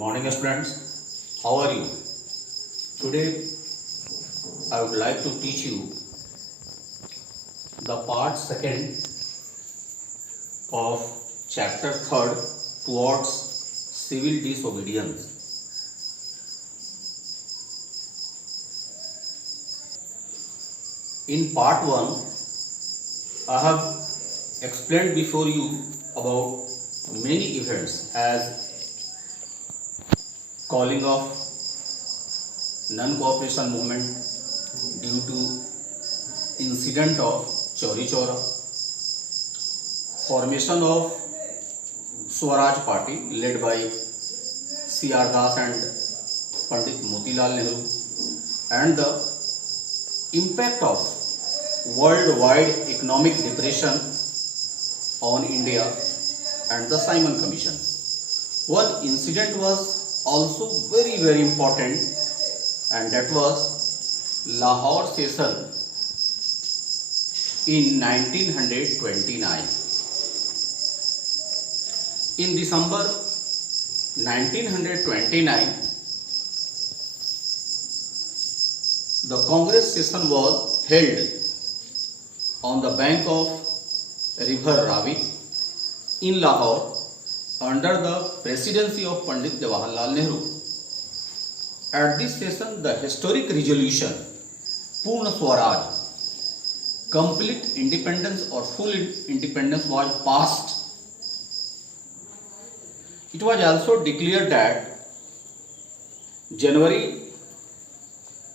Morning students, how are you? Today I would like to teach you the part second of chapter third towards civil disobedience. In part 1 I have explained before you about many events as calling of non-cooperation movement due to incident of Chauri Chaura, formation of Swaraj Party led by C.R. Das and Pandit Motilal Nehru, and the impact of worldwide economic depression on India and the Simon Commission. One incident was also very important, and that was Lahore session in 1929. In December 1929, the Congress session was held on the bank of river Ravi in Lahore under the presidency of Pandit Jawaharlal Nehru. At this session, the historic resolution Purna Swaraj, complete independence or full independence, was passed. It was also declared that January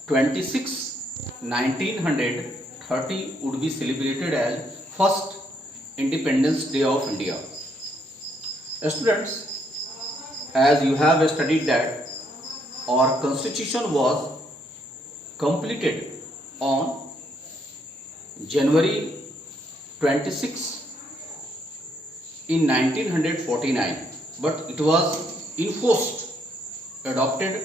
26, 1930 would be celebrated as first Independence Day of India. Students, as you have studied that our constitution was completed on January 26 in 1949, but it was enforced, adopted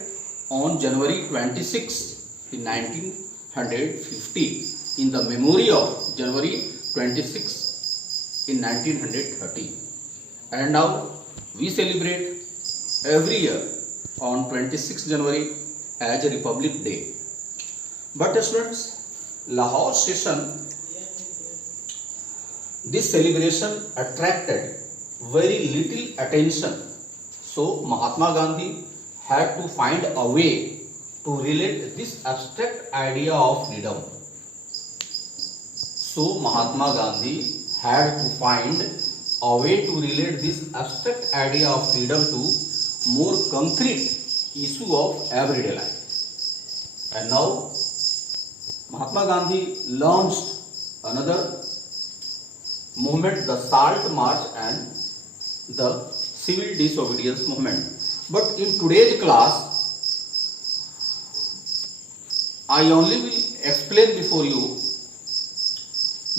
on January 26 in 1950 in the memory of January 26 in 1930. And now we celebrate every year on 26 January as a Republic Day. But students, Lahore session, this celebration attracted very little attention. So Mahatma Gandhi had to find a way to relate this abstract idea of freedom. So Mahatma Gandhi had to find a way to relate this abstract idea of freedom to more concrete issue of everyday life. And now Mahatma Gandhi launched another movement, the Salt March and the Civil Disobedience Movement. But in today's class, I only will explain before you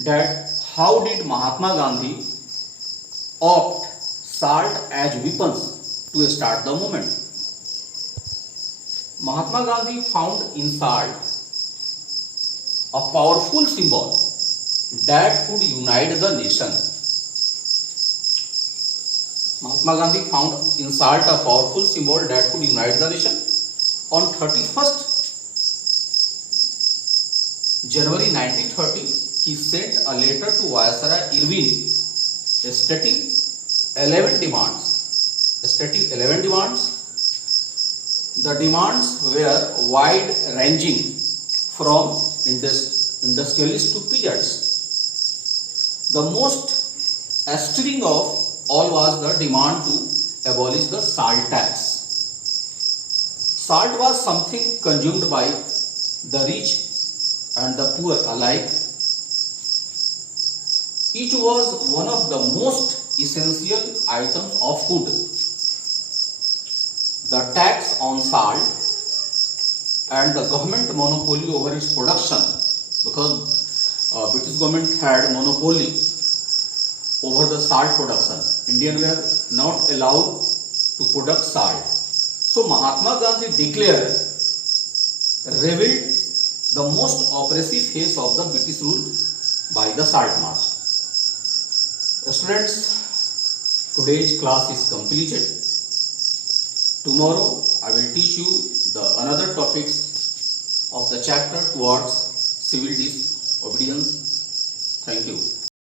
that how did Mahatma Gandhi opt salt as weapons to start the movement. Mahatma Gandhi found in salt a powerful symbol that could unite the nation. Mahatma Gandhi found in salt a powerful symbol that could unite the nation. On 31st January 1930, he sent a letter to Viceroy Irwin stating 11 demands. The demands were wide-ranging from industrialists to peasants. The most stirring of all was the demand to abolish the salt tax. Salt was something consumed by the rich and the poor alike. It was one of the most essential items of food. The tax on salt and the government monopoly over its production, because British government had monopoly over the salt production. Indians were not allowed to produce salt. So Mahatma Gandhi declared, revealed the most oppressive phase of the British rule by the Salt March. Students, today's class is completed. Tomorrow I will teach you the another topics of the chapter towards civil disobedience. Thank you.